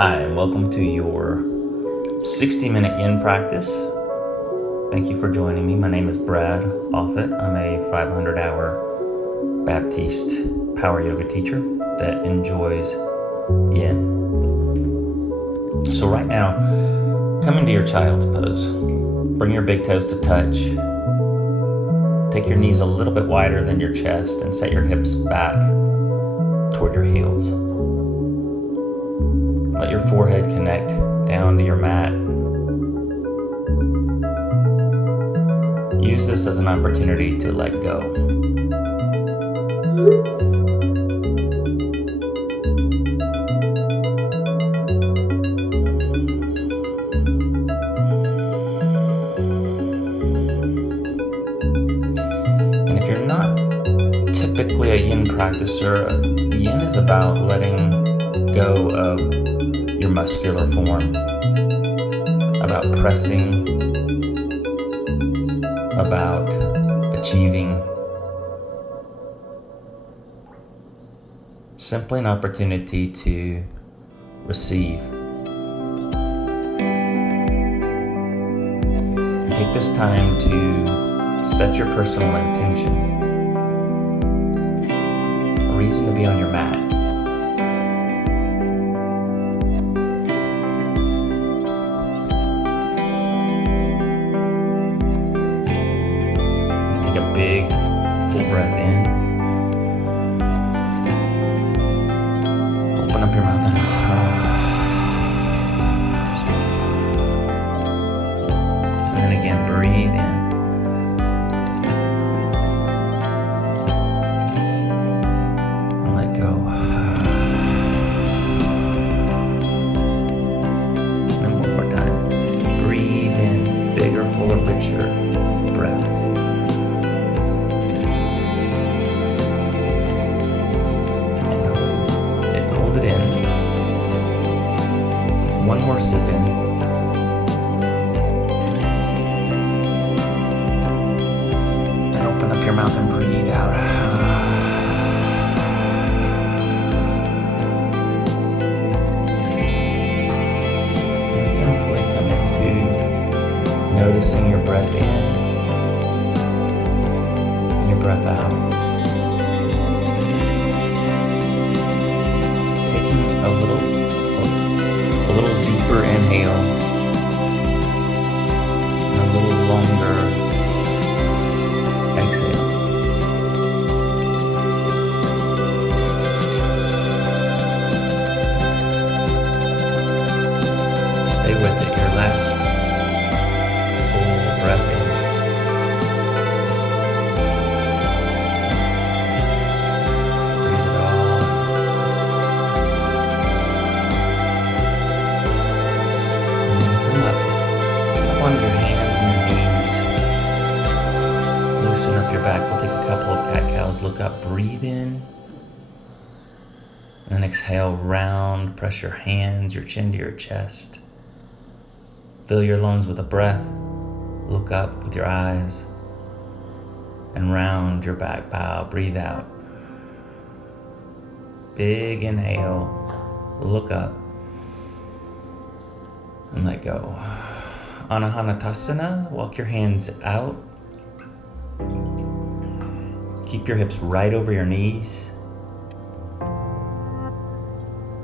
Hi, and welcome to your 60-minute yin practice. Thank you for joining me. My name is Brad Offutt. I'm a 500-hour Baptiste power yoga teacher that enjoys yin. So right now, come into your child's pose. Bring your big toes to touch. Take your knees a little bit wider than your chest and set your hips back toward your heels. Let your forehead connect down to your mat. Use this as an opportunity to let go. And if you're not typically a yin practicer, yin is about letting go of your muscular form, about pressing, about achieving. Simply an opportunity to receive. And take this time to set your personal intention, a reason to be on your mat. Take a big, full breath in. Open up your mouth and then again, breathe in. And let go. And then one more time. Breathe in, bigger, fuller, richer breath. Hold it in. One more sip in. And open up your mouth and breathe out. And simply come into noticing your breath in and your breath out. A little deeper inhale and a little longer exhales. Stay with it. Your last full breath in. On your hands and your knees. Loosen up your back. We'll take a couple of cat-cows. Look up, breathe in. And then exhale, round. Press your hands, your chin to your chest. Fill your lungs with a breath. Look up with your eyes. And round your back, bow. Breathe out. Big inhale. Look up. And let go. Anahantasana, walk your hands out. Keep your hips right over your knees.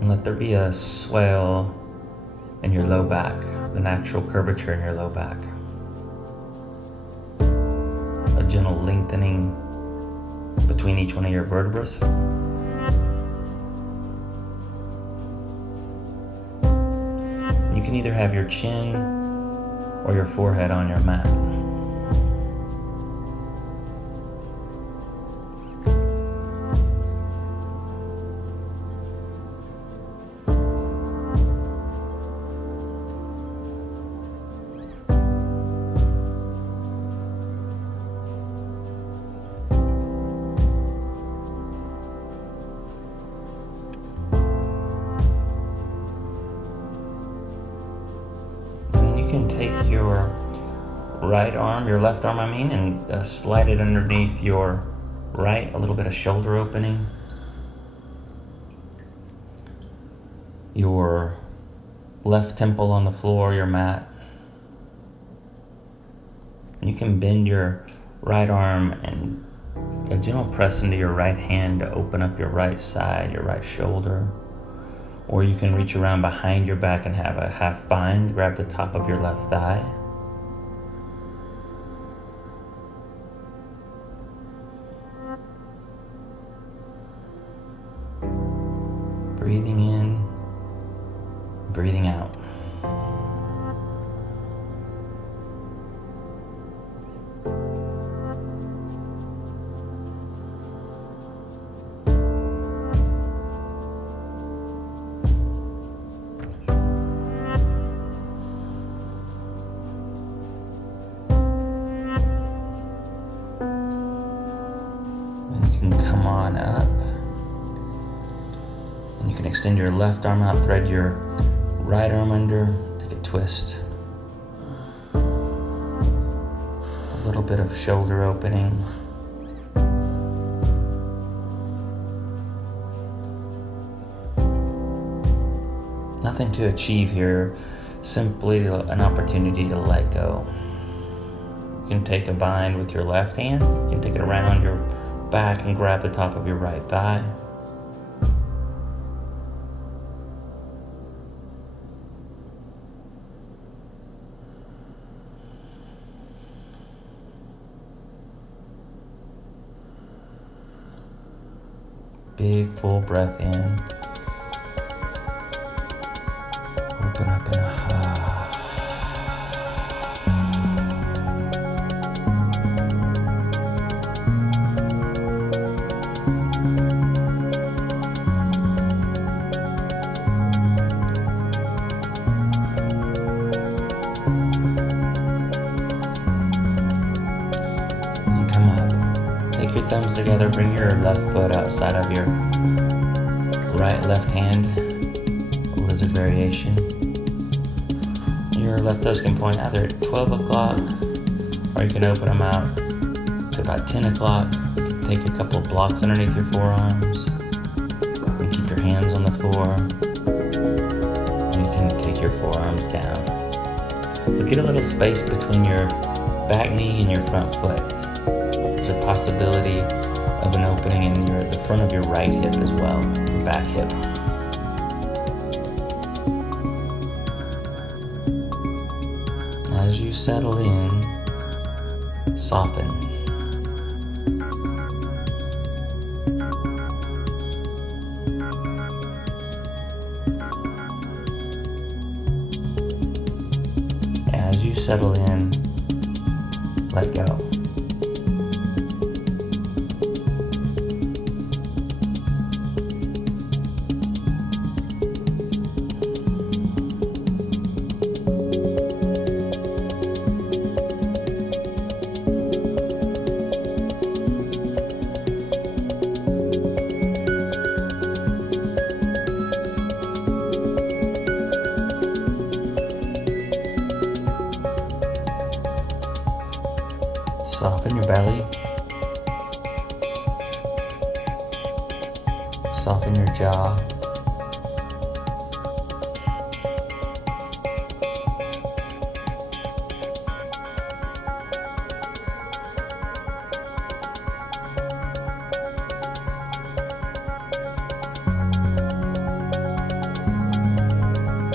And let there be a swell in your low back, the natural curvature in your low back. A gentle lengthening between each one of your vertebrae. You can either have your chin or your forehead on your mat. You can take your right arm, your left arm and slide it underneath your right, a little bit of shoulder opening. Your left temple on the floor, your mat. You can bend your right arm and a gentle press into your right hand to open up your right side, your right shoulder. Or you can reach around behind your back and have a half bind, grab the top of your left thigh. Breathing in, breathing out. And you can come on up. And you can extend your left arm out, thread your right arm under, take a twist. A little bit of shoulder opening. Nothing to achieve here, simply an opportunity to let go. You can take a bind with your left hand, you can take it around your back and grab the top of your right thigh. Big full breath in. Open up and and come up. Take your thumbs together, bring your left foot outside of your right left hand, lizard variation. Your left toes can point either at 12 o'clock or you can open them out to about 10 o'clock. You can take a couple of blocks underneath your forearms. You keep your hands on the floor. And you can take your forearms down. But get a little space between your back knee and your front foot. There's a possibility of an opening in the front of your right hip as well, your back hip. As you settle in, soften. As you settle in, let go. Soften your belly. Soften your jaw.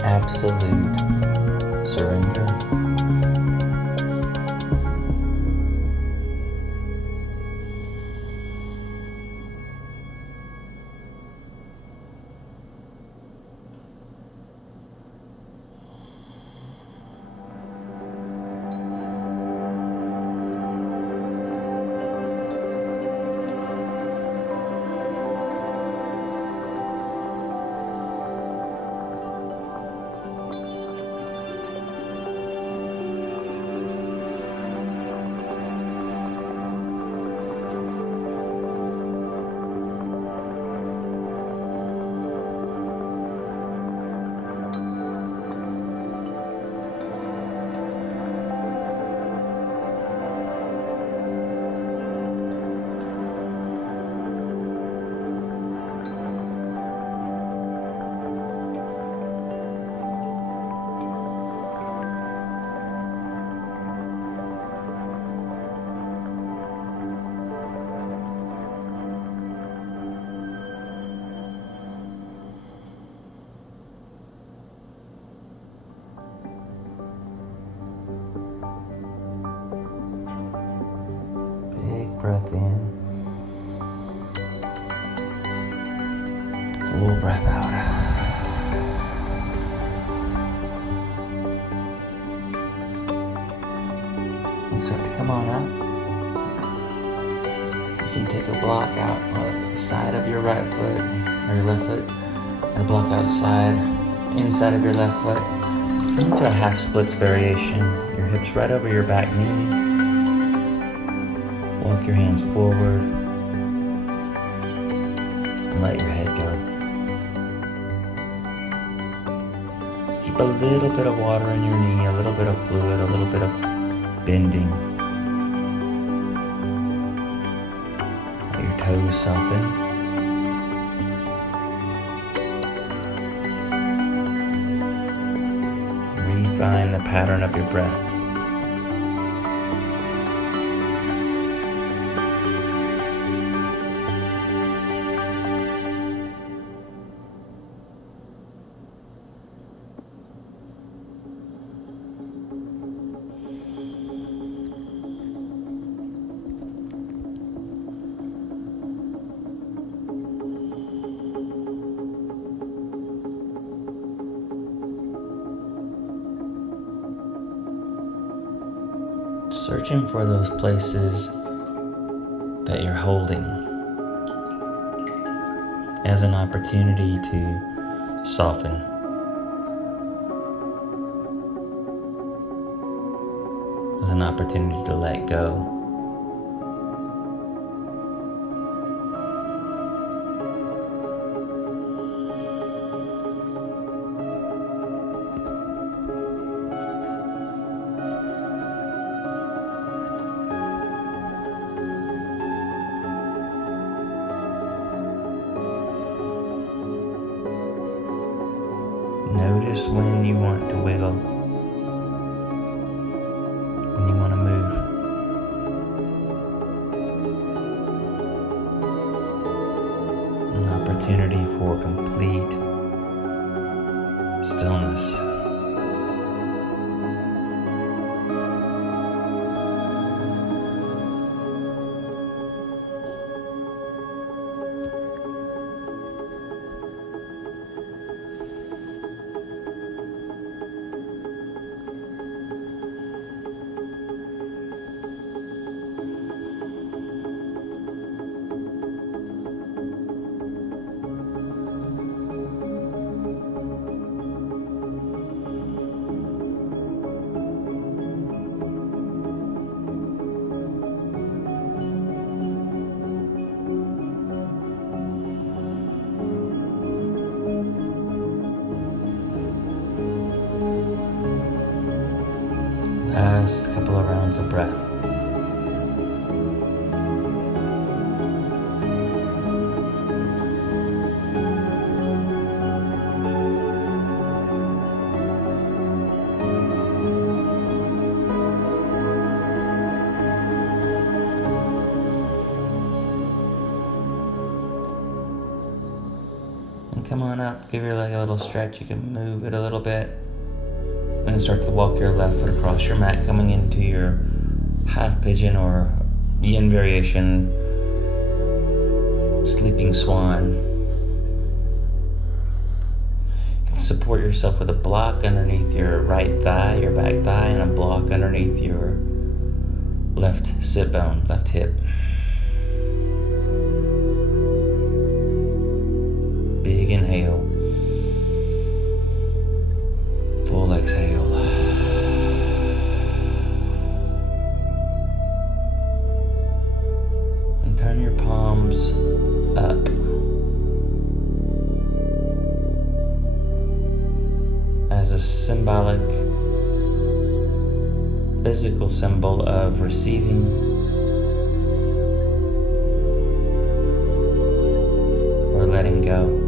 Absolute surrender. Full breath out. And start to come on up. You can take a block out on the side of your right foot or your left foot, and a block outside, inside of your left foot. Into a half splits variation. Your hips right over your back knee. Walk your hands forward and let your head go. Keep a little bit of water in your knee, a little bit of fluid, a little bit of bending. Let your toes soften. Refine the pattern of your breath. Searching for those places that you're holding as an opportunity to soften. As an opportunity to let go. Notice when you want to wiggle, when you want to move. An opportunity for complete stillness. Last couple of rounds of breath. And come on up, give your leg a little stretch. You can move it a little bit. And start to walk your left foot across your mat, coming into your half pigeon or yin variation, sleeping swan. You can support yourself with a block underneath your right thigh, your back thigh, and a block underneath your left sit bone, left hip. Big inhale. Full exhale. And turn your palms up. As a symbolic, physical symbol of receiving or letting go.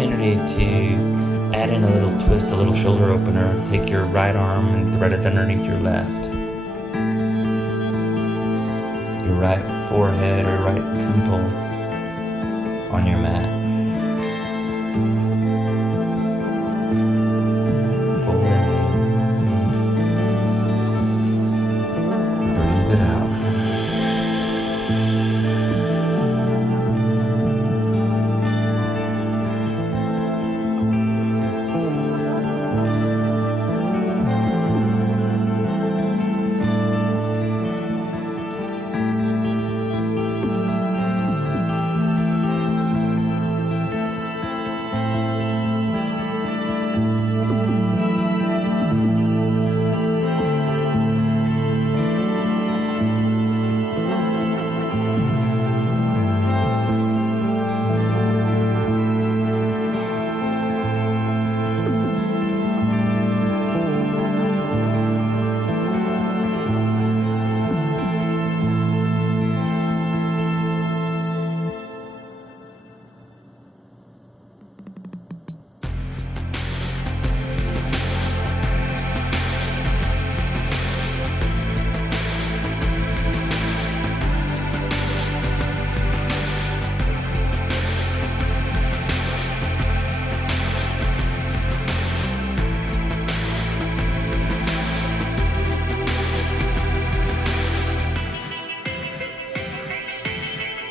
opportunity to add in a little twist, a little shoulder opener. Take your right arm and thread it underneath your left. Your right forehead or right temple on your mat. Full inhale. Breathe it out.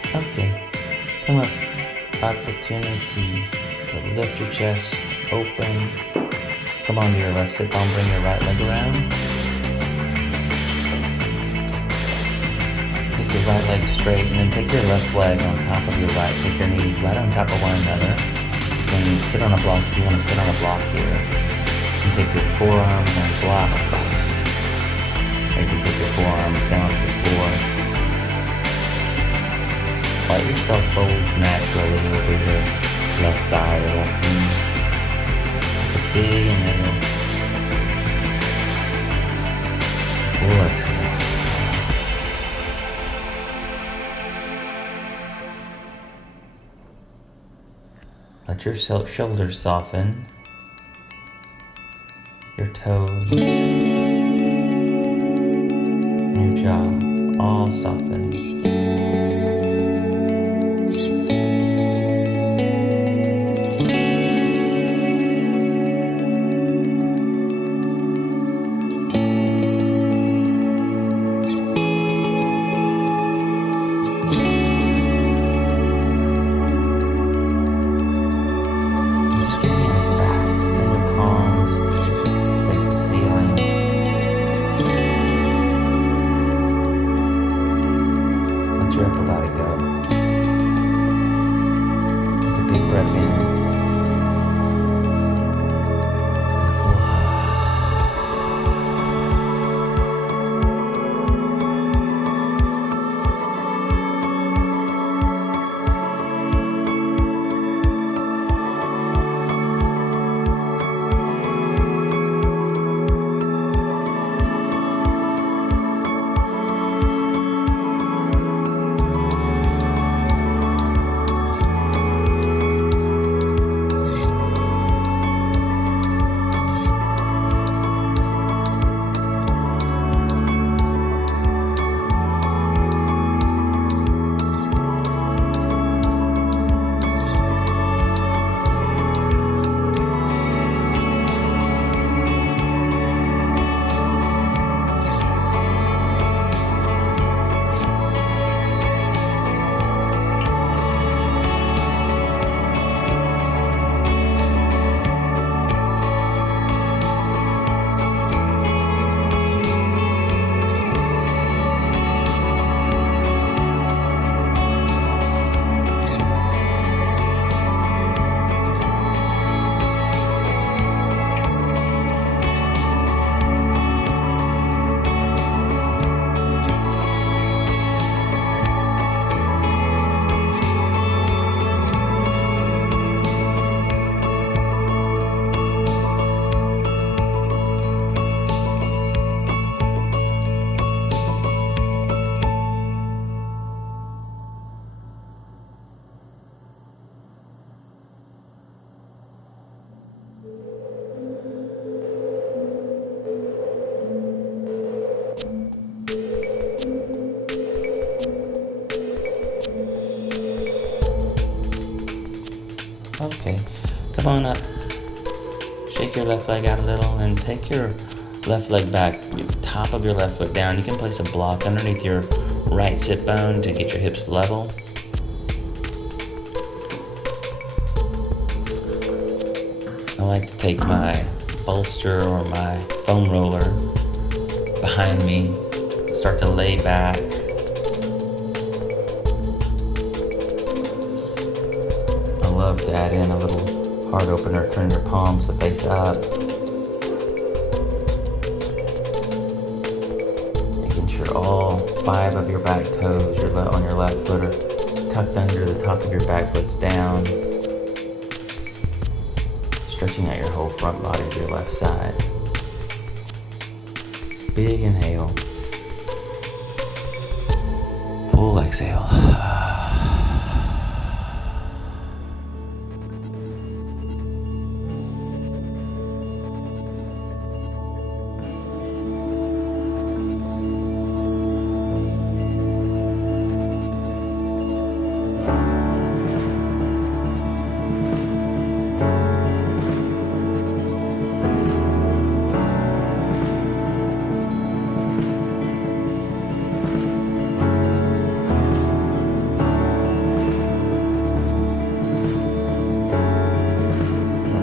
Okay, come up, opportunity to lift your chest, open, come onto your left sit bone, bring your right leg around. Take your right leg straight and then take your left leg on top of your right, take your knees right on top of one another. Then sit on a block if you want to sit on a block here. And take your forearms on blocks. Maybe take your forearms down to the floor. Let yourself fold naturally over your left thigh or left knee. Take a big inhale. Full exhale. Let your shoulders soften. Your toes. And your jaw all softening. Come on up. Shake your left leg out a little and take your left leg back, top of your left foot down. You can place a block underneath your right sit bone to get your hips level. I like to take my bolster or my foam roller behind me, start to lay back. I love to add in a little heart opener, turn your palms to face up. Making sure all 5 of your back toes on your left foot are tucked under, the top of your back foot's down. Stretching out your whole front body to your left side. Big inhale. Full exhale.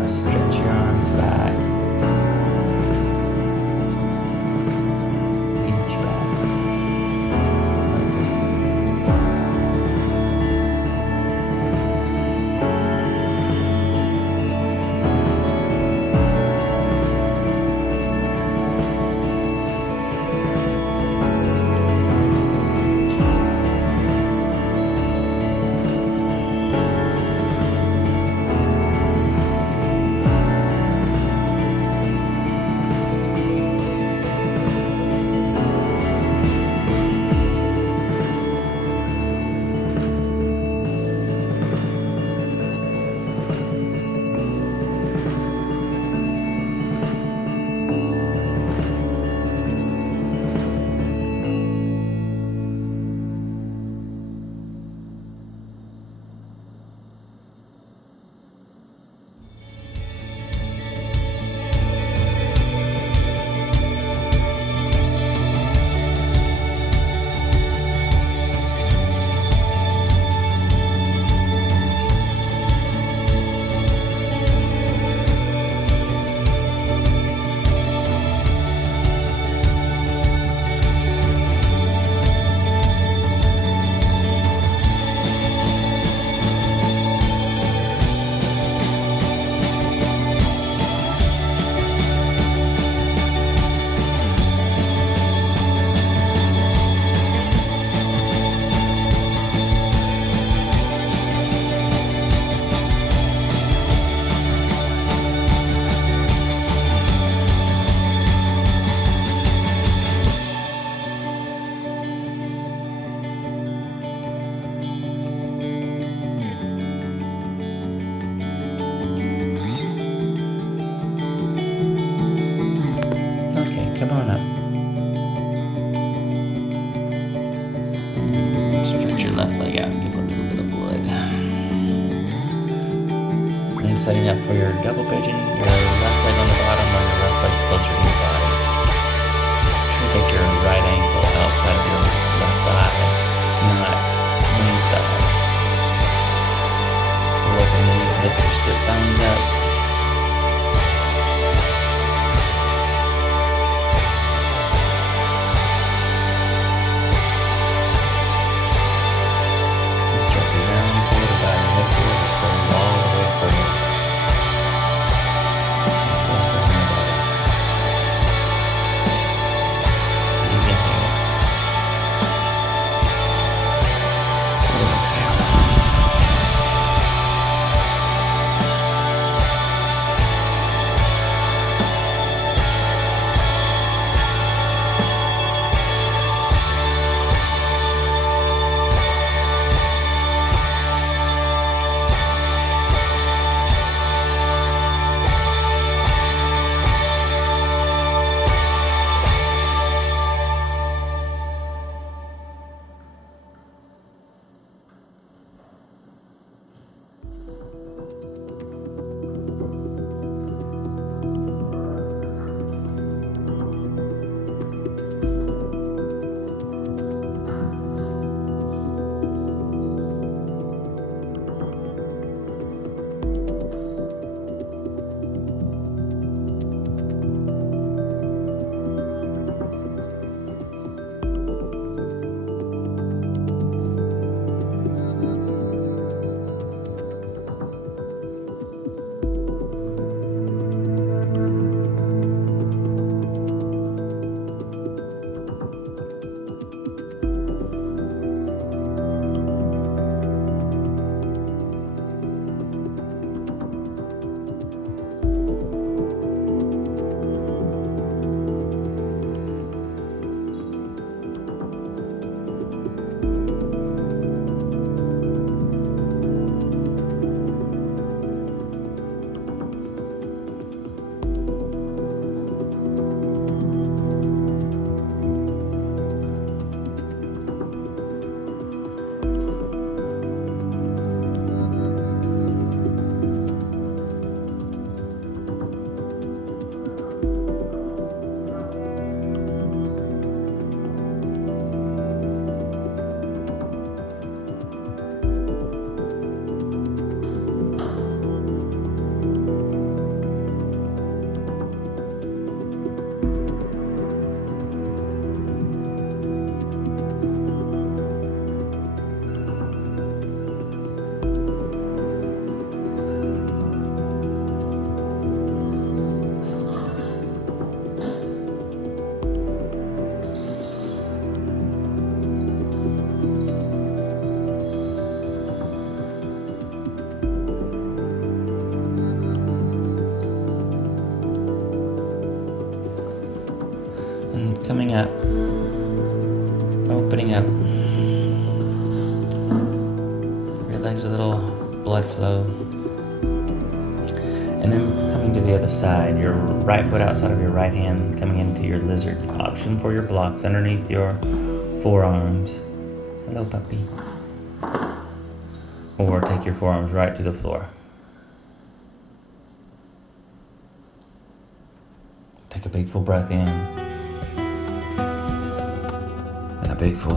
Stretch your arms back, each back, like come on up. And stretch your left leg out and give a little bit of blood. And setting up for your double pigeon, your left leg on the bottom or your left leg closer to your body. Try to take your right ankle outside of your left thigh, not inside. Pull up and then lift your sit bones up. And coming up, opening up. Your legs a little blood flow. And then coming to the other side, your right foot outside of your right hand, coming into your lizard option for your blocks underneath your forearms. Hello, puppy. Or take your forearms right to the floor. Take a big full breath in. And a big full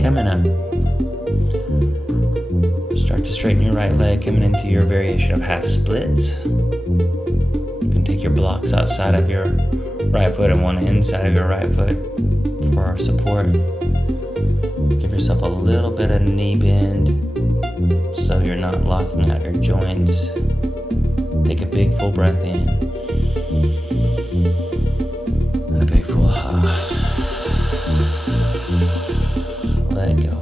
coming up. Start to straighten your right leg, coming into your variation of half splits. You can take your blocks outside of your right foot and one inside of your right foot for support. Give yourself a little bit of knee bend so you're not locking out your joints. Take a big full breath in. And a big full let go.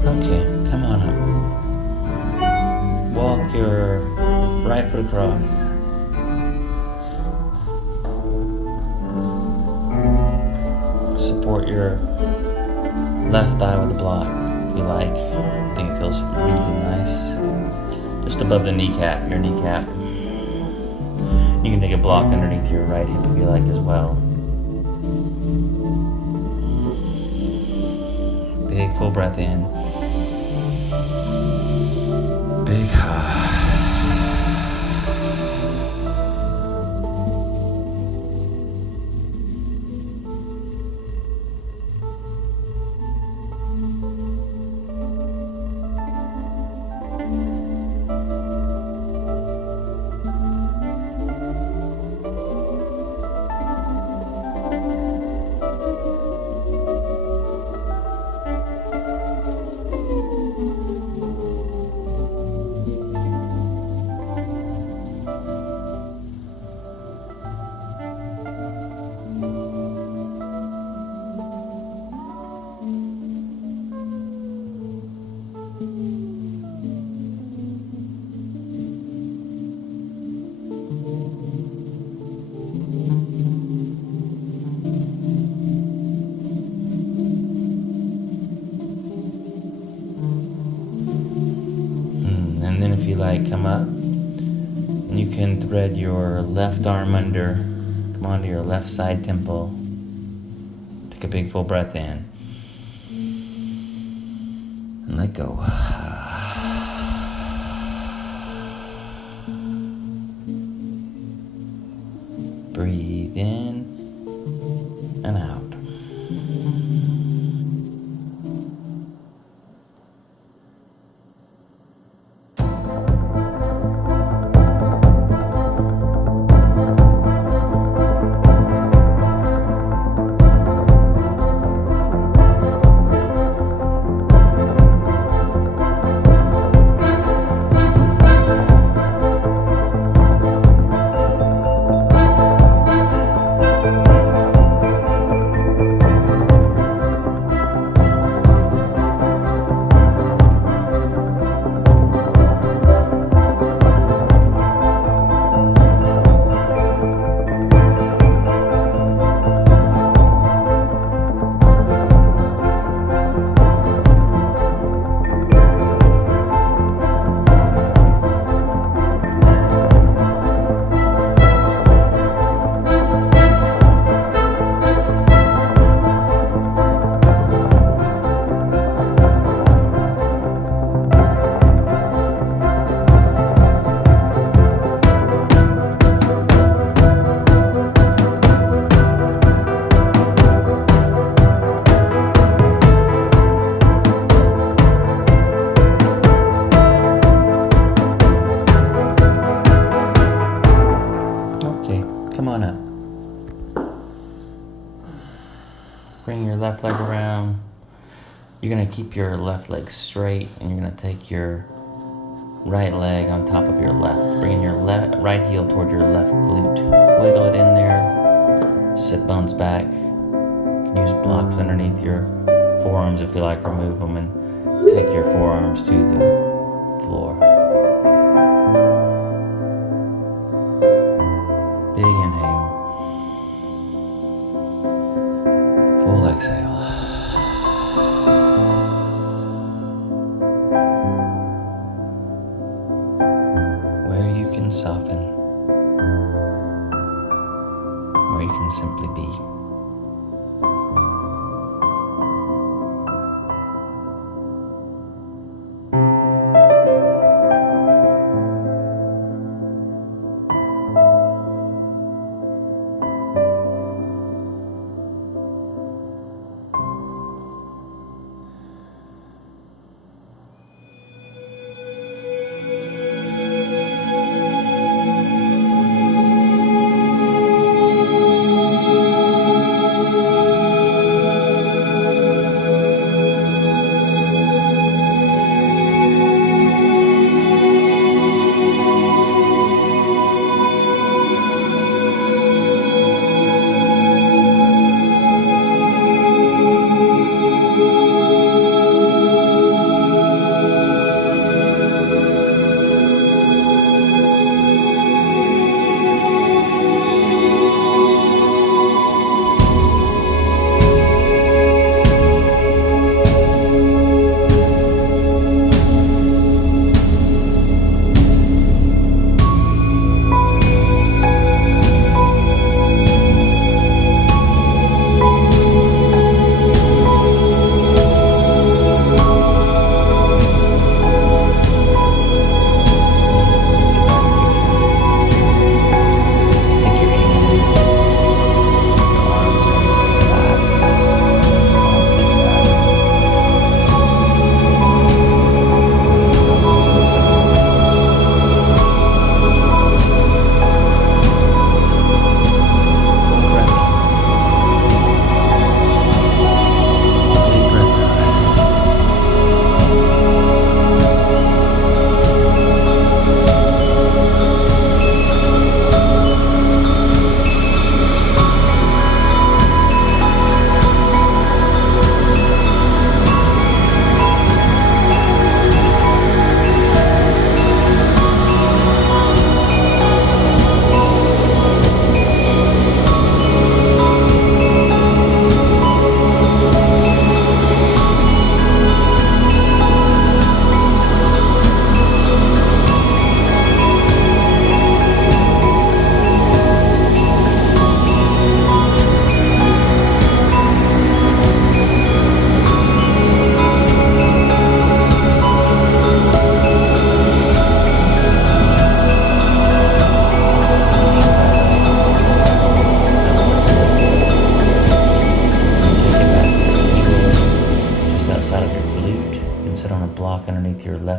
Okay, come on up. Walk your right foot across. Support your left thigh with a block if you like. I think it feels really nice. Just above the kneecap, your kneecap. You can take a block underneath your right hip if you like as well. Big full breath in. Big And then if you like, come up and you can thread your left arm under, come onto your left side temple. Take a big full breath in and let go. Breathe in and out. Come on up. Bring your left leg around. You're going to keep your left leg straight, and you're going to take your right leg on top of your left. Bringing your right heel toward your left glute. Wiggle it in there. Sit bones back. You can use blocks underneath your forearms if you like, or move them and take your forearms to the floor. Big inhale. Full exhale. Where you can soften, where you can simply be.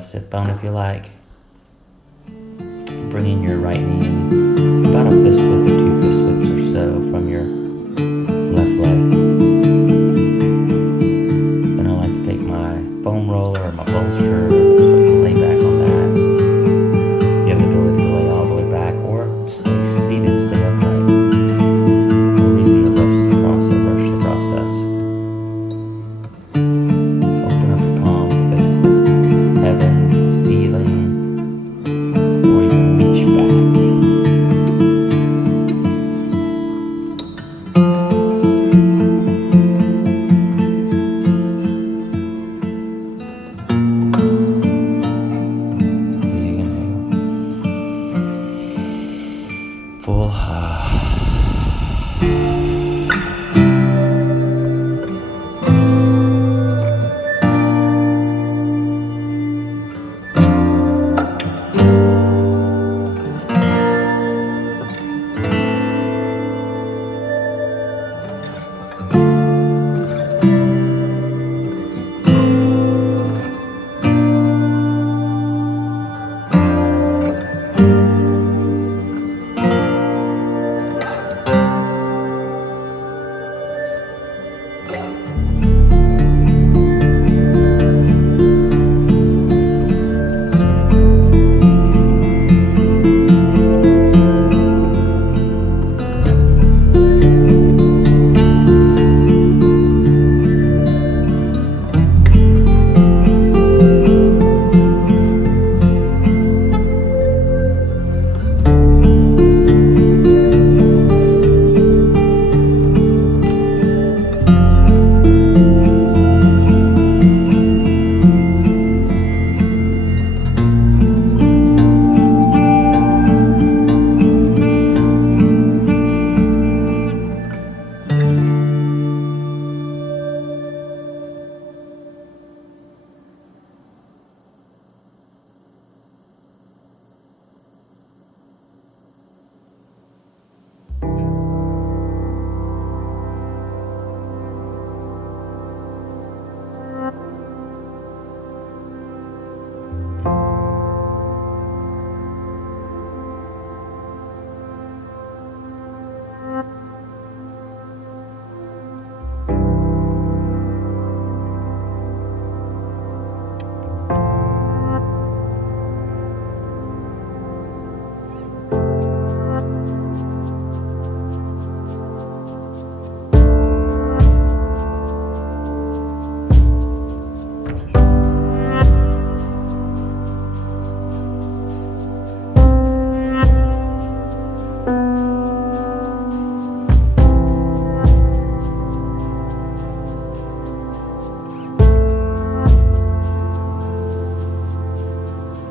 sit bone if you like. Bringing your right knee in about a fist width or 2 fist widths or so from your left leg. Then I like to take my foam roller or my bolster, so you can lay back on that. You have the ability to lay all the way back or stay seated, stay upright. No reason to rush the process. Open up your palms to face the heavens, the ceiling, or you can reach back. Full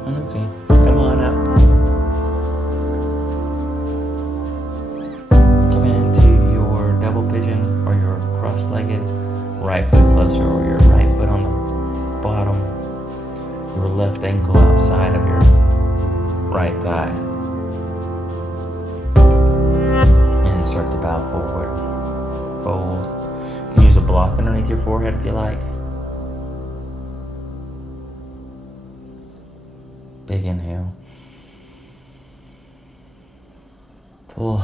Okay, come on up. Come into your double pigeon or your cross-legged right foot closer, or your right foot on the bottom, your left ankle outside of your right thigh. Insert the bow forward. Fold. You can use a block underneath your forehead if you like. Big inhale. Full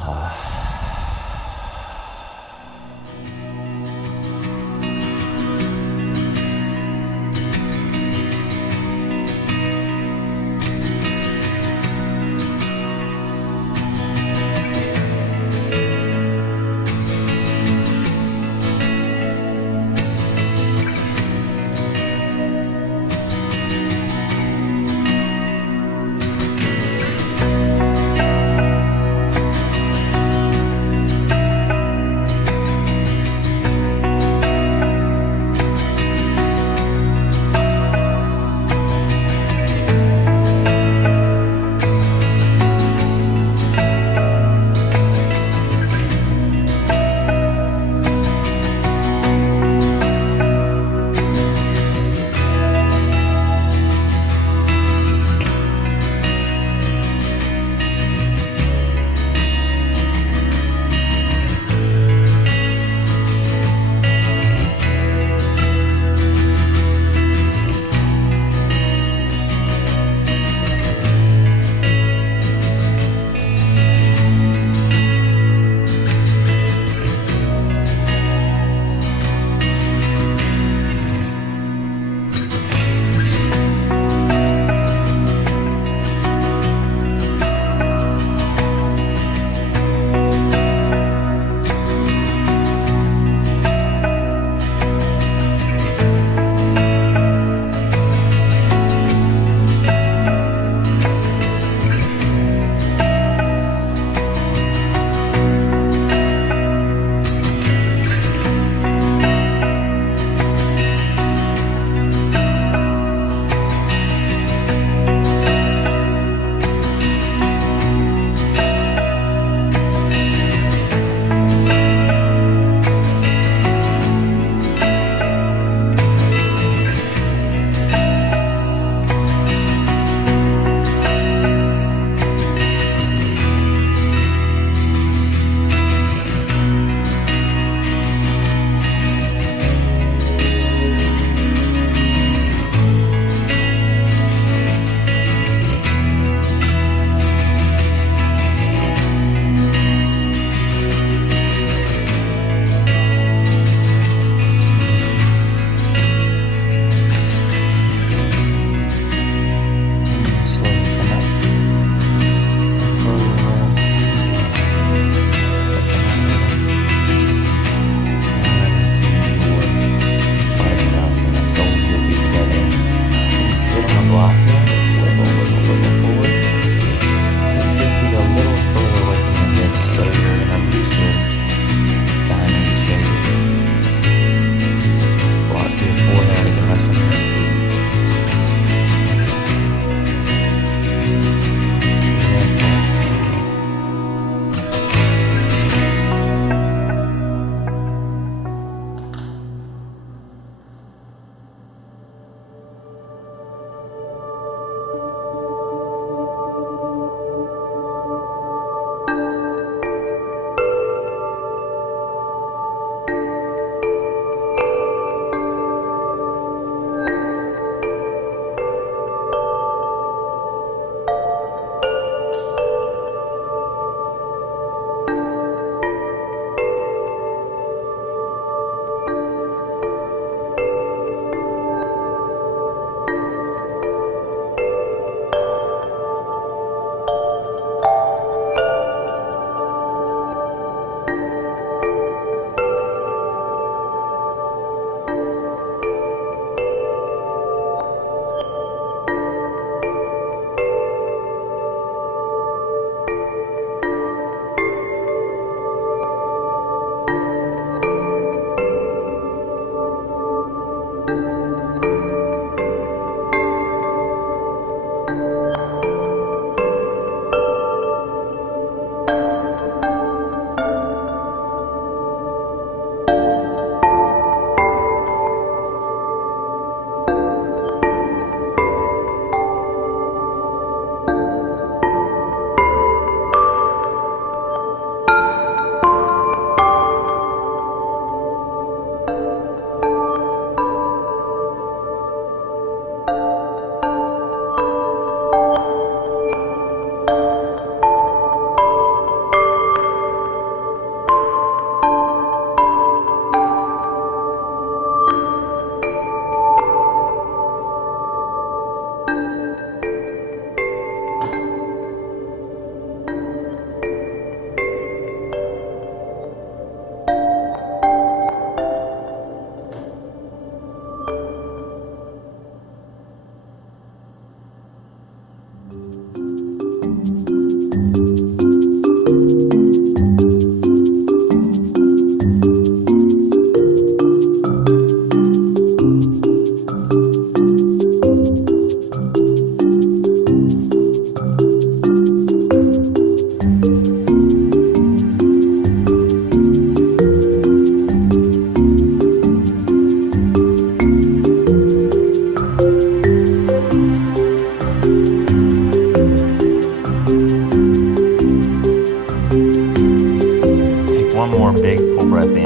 more big full breath in.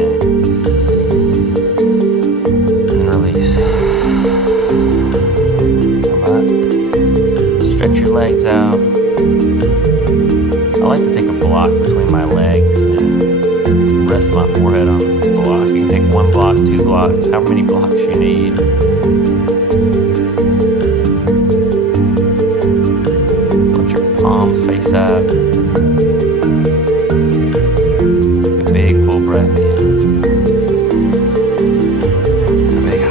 And release. Come up. Stretch your legs out. I like to take a block between my legs and rest my forehead on the block. You can take 1 block, 2 blocks, however many blocks you need. Let your palms face up. Take a big full breath in. A big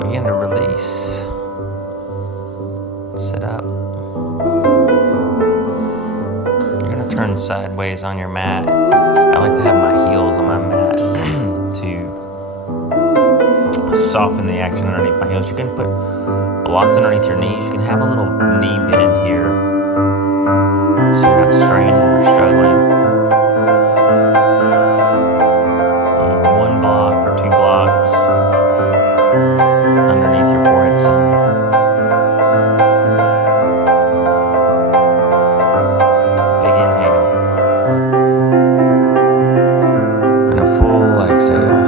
begin to release. Sit up. You're going to turn sideways on your mat. I like to have my heels on my mat to soften the action underneath my heels. You can put blocks underneath your knees. You can have a little knee bend here so you're not straining or struggling. 1 block or 2 blocks underneath your forehead center. Big inhale and a full exhale.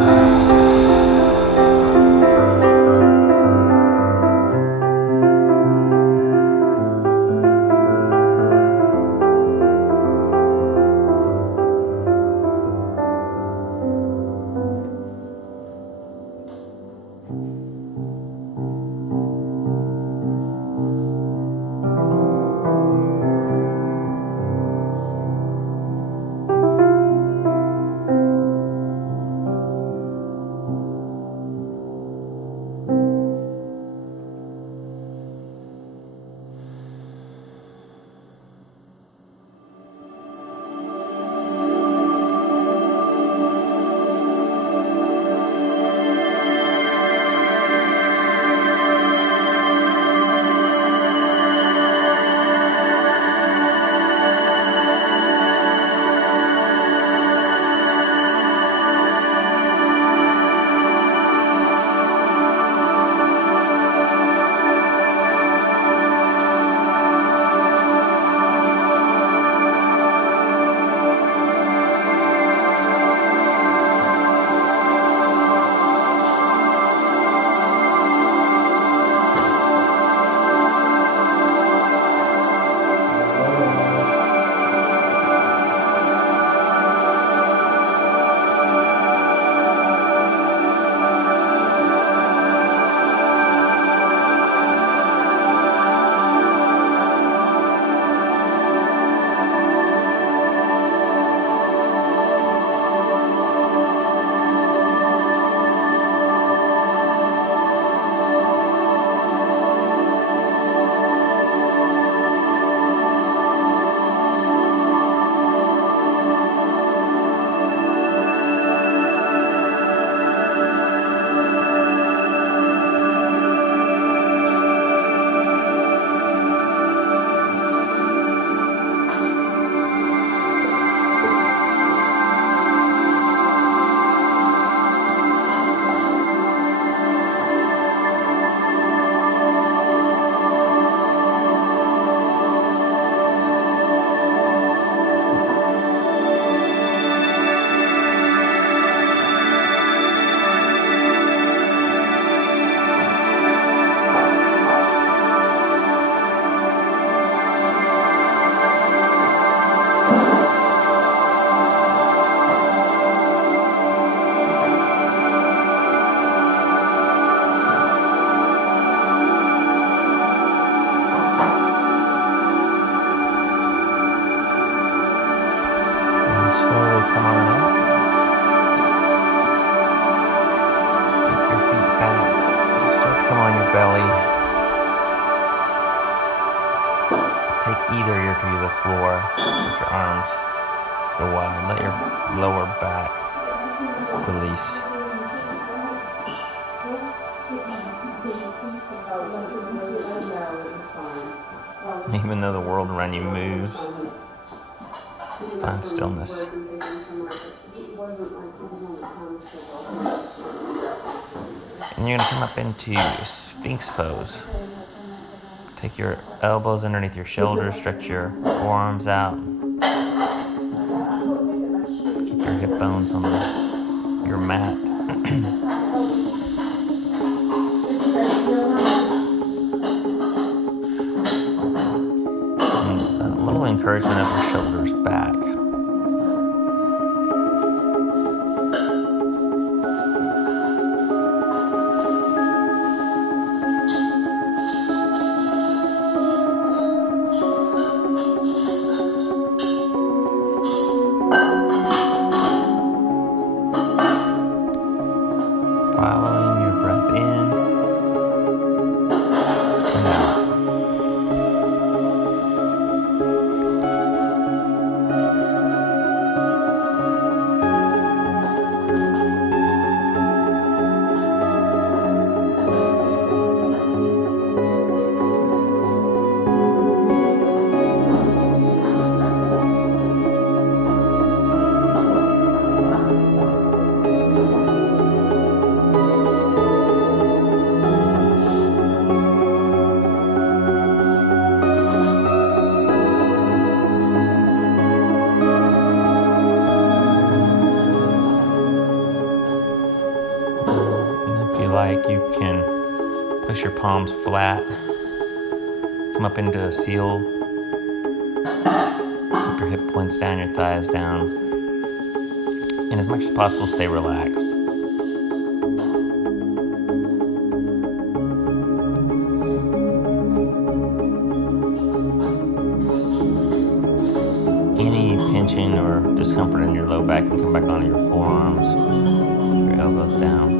to the floor. Let your arms go wide. Let your lower back release. Even though the world around you moves, find stillness. And you're going to come up into Sphinx pose. Take your elbows underneath your shoulders, stretch your forearms out. Keep your hip bones on your mat. And a little encouragement of your shoulders back. Following your breath in and out. Like you can push your palms flat, come up into a seal, keep your hip points down, your thighs down, and as much as possible stay relaxed. Any pinching or discomfort in your low back can come back onto your forearms, your elbows down.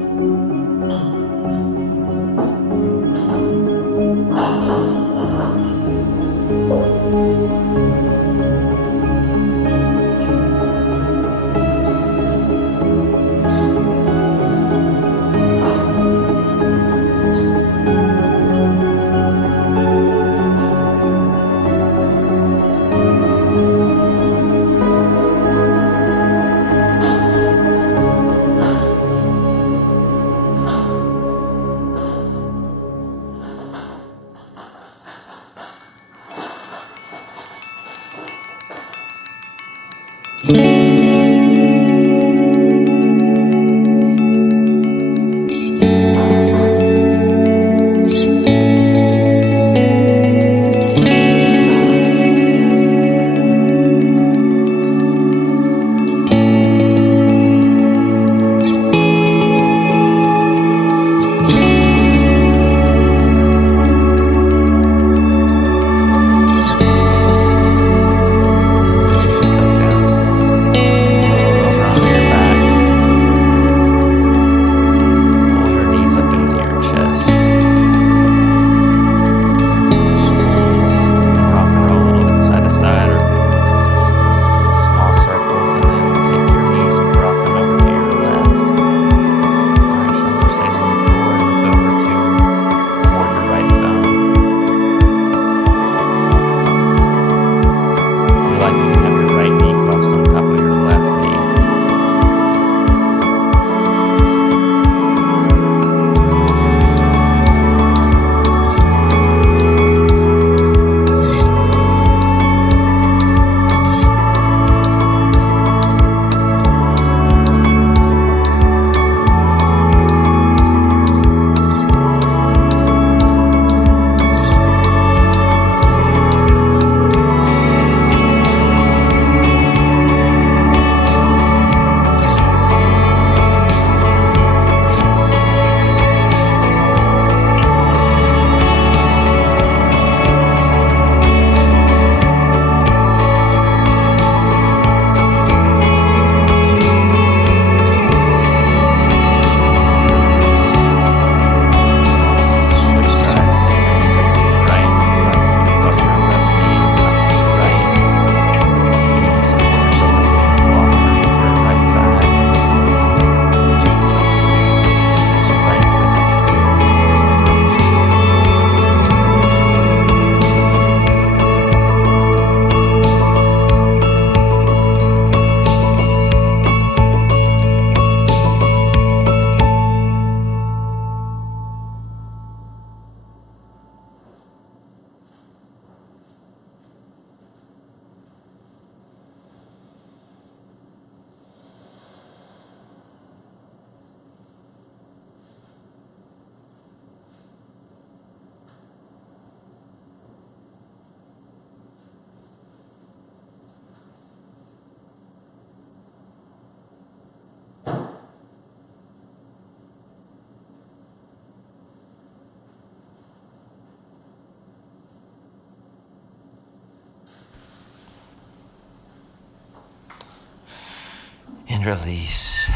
and release.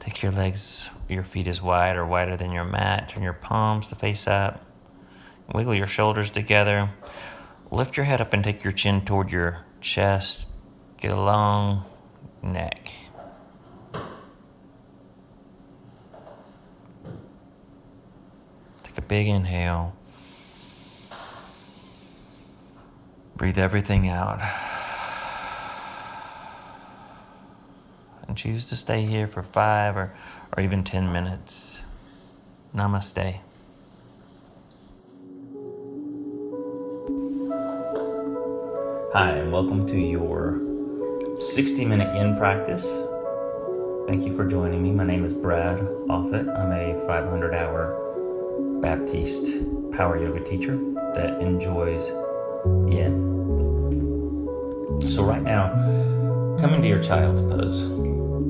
Take your legs, your feet as wide or wider than your mat. Turn your palms to face up. Wiggle your shoulders together. Lift your head up and take your chin toward your chest. Get a long neck. Take a big inhale. Breathe everything out. And choose to stay here for 5 or even 10 minutes. Namaste. Hi, and welcome to your 60-minute yin practice. Thank you for joining me. My name is Brad Offutt. I'm a 500-hour Baptiste power yoga teacher that enjoys yin. So right now, come into your child's pose.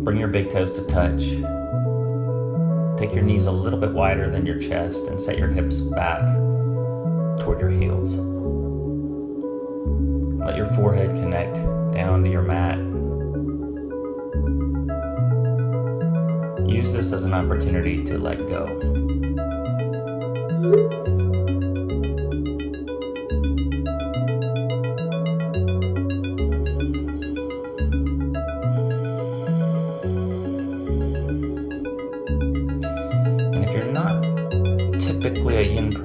Bring your big toes to touch. Take your knees a little bit wider than your chest and set your hips back toward your heels. Let your forehead connect down to your mat. Use this as an opportunity to let go. And if you're not typically a yin practitioner,